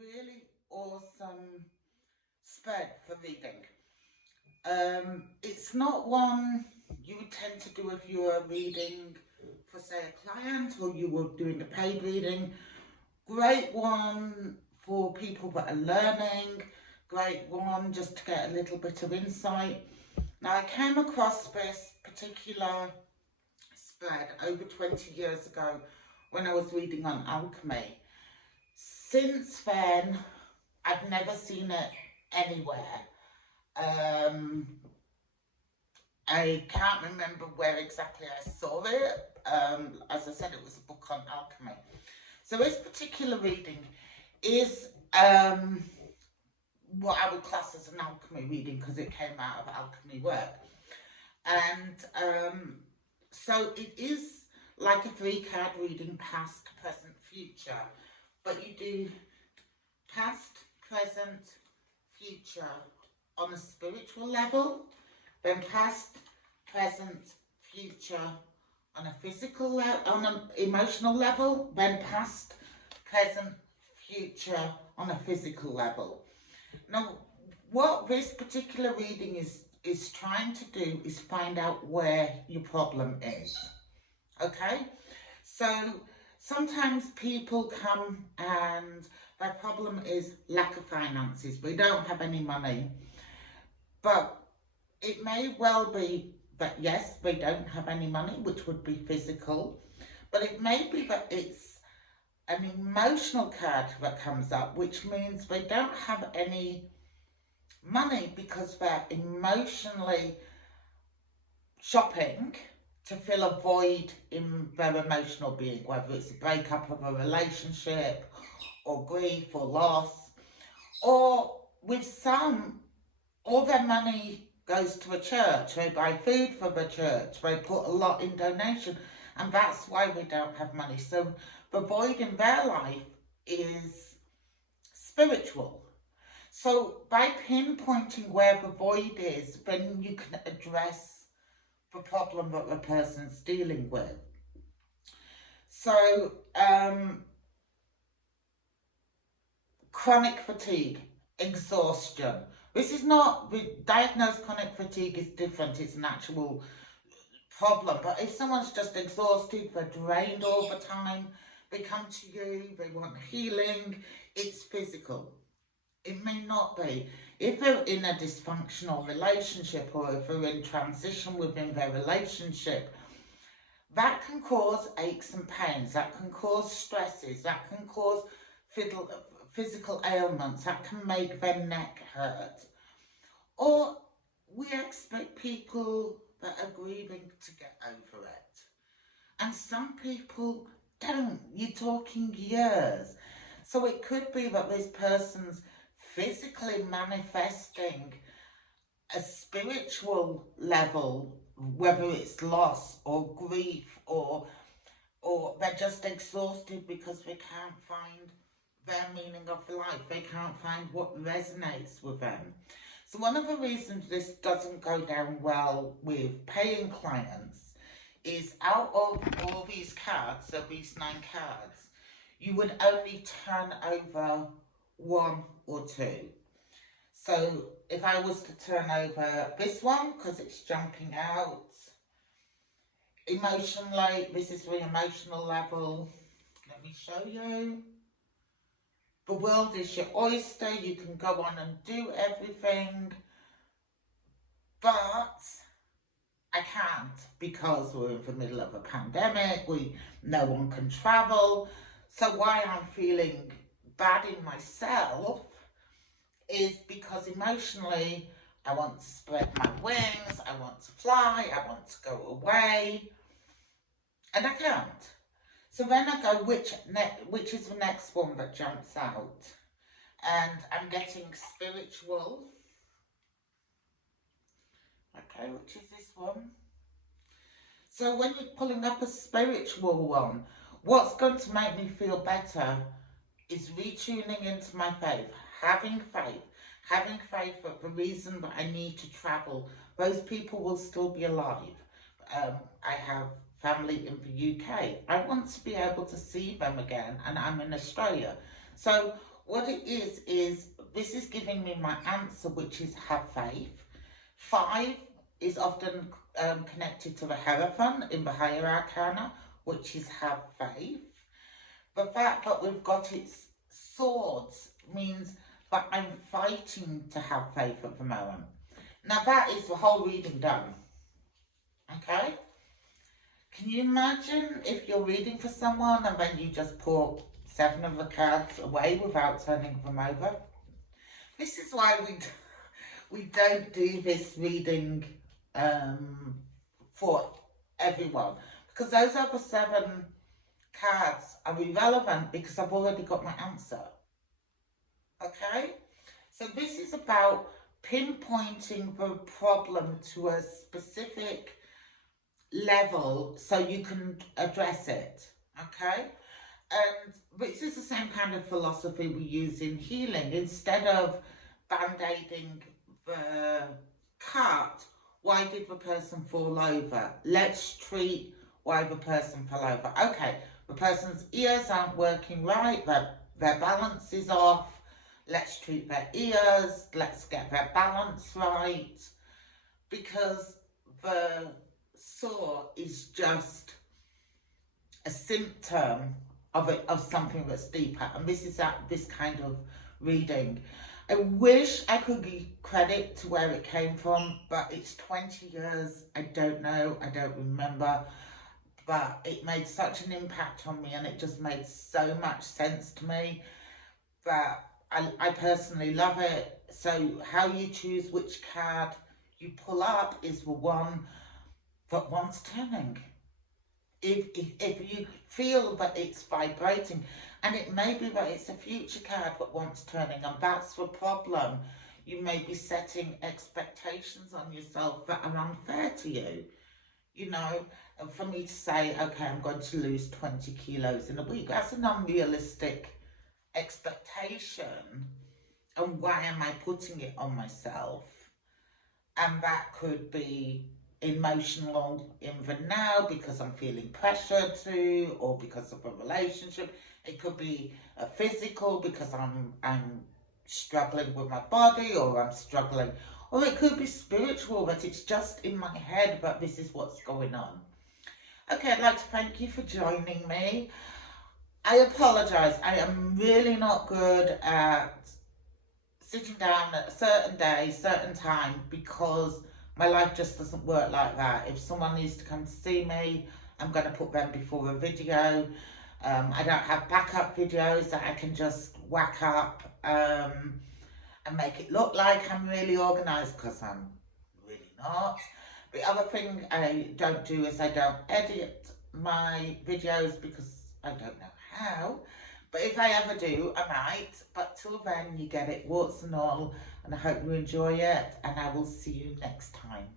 really awesome spread for reading. It's not one you would tend to do if you were reading for, say, a client or you were doing a paid reading. Great one for people that are learning. Great one just to get a little bit of insight. Now, I came across this particular spread over 20 years ago when I was reading on alchemy. Since then, I've never seen it anywhere. Um, I can't remember where exactly I saw it. As I said, it was a book on alchemy. So this particular reading is what I would class as an alchemy reading because it came out of alchemy work. And so it is like a 3-card reading, past, present, future. But you do past, present, future on a spiritual level, then past, present, future on a physical level, on an emotional level, then past, present, future on a physical level. Now, what this particular reading is trying to do is find out where your problem is. Okay? So sometimes people come and their problem is lack of finances. We don't have any money. But it may well be that yes, they don't have any money, which would be physical. But it may be that it's an emotional card that comes up, which means they don't have any money because they're emotionally shopping to fill a void in their emotional being, whether it's a breakup of a relationship or grief or loss, or with some, all their money goes to a church. They buy food for the church, they put a lot in donation, and that's why we don't have money. So the void in their life is spiritual. So by pinpointing where the void is, then you can address the problem that the person's dealing with. So chronic fatigue, exhaustion. This is not, diagnosed chronic fatigue is different, it's an actual problem. But if someone's just exhausted, they're drained all the time, they come to you, they want healing, it's physical. It may not be. If they're in a dysfunctional relationship or if they're in transition within their relationship, that can cause aches and pains, that can cause stresses, that can cause physical ailments, that can make their neck hurt. Or we expect people that are grieving to get over it. And some people don't. You're talking years. So it could be that this person's physically manifesting a spiritual level, whether it's loss or grief or they're just exhausted because they can't find their meaning of life. They can't find what resonates with them. So one of the reasons this doesn't go down well with paying clients is out of all these cards, so these 9 cards, you would only turn over 1 or 2. So if I was to turn over this one, because it's jumping out, emotionally, this is the emotional level. Let me show you. The world is your oyster. You can go on and do everything. But I can't because we're in the middle of a pandemic. No one can travel. So why I'm feeling bad in myself is because emotionally I want to spread my wings, I want to fly, I want to go away, and I can't. So then I go, which is the next one that jumps out? And I'm getting spiritual. Okay, which is this one? So when you're pulling up a spiritual one, what's going to make me feel better is retuning into my faith, having faith that the reason that I need to travel, those people will still be alive. I have family in the UK. I want to be able to see them again, and I'm in Australia. So What it is this is giving me my answer, which is have faith. 5 is often connected to the Hierophant in the Higher Arcana, which is have faith. The fact that we've got its swords means that I'm fighting to have faith at the moment. Now that is the whole reading done. Okay? Can you imagine if you're reading for someone and then you just put 7 of the cards away without turning them over? This is why we don't do this reading for everyone, because those other 7 cards are irrelevant because I've already got my answer. Okay? So this is about pinpointing the problem to a specific level so you can address it. Okay? And this is the same kind of philosophy we use in healing. Instead of band-aiding the cut, why did the person fall over? Let's treat why the person fell over. Okay, the person's ears aren't working right, their balance is off. Let's treat their ears, let's get their balance right. Because the sore is just a symptom of something that's deeper, and this is this kind of reading. I wish I could give credit to where it came from, but it's 20 years. I don't know, I don't remember, but it made such an impact on me, and it just made so much sense to me that I personally love it. So how you choose which card you pull up is the one that wants turning. If you feel that it's vibrating, and it may be that it's a future card that wants turning, and that's the problem. You may be setting expectations on yourself that are unfair to you. You know, and for me to say, okay, I'm going to lose 20 kilos in a week, that's an unrealistic expectation. And why am I putting it on myself? And that could be emotional in the now because I'm feeling pressure to, or because of a relationship. It could be physical because I'm struggling with my body, or I'm struggling, or it could be spiritual, but it's just in my head that this is what's going on. Okay, I'd like to thank you for joining me. I apologize, I am really not good at sitting down at a certain day, certain time, because my life just doesn't work like that. If someone needs to come to see me, I'm going to put them before a video. I don't have backup videos that I can just whack up and make it look like I'm really organised, because I'm really not. The other thing I don't do is I don't edit my videos because I don't know how. But if I ever do, I might. But till then, you get it warts and all. And I hope you enjoy it. And I will see you next time.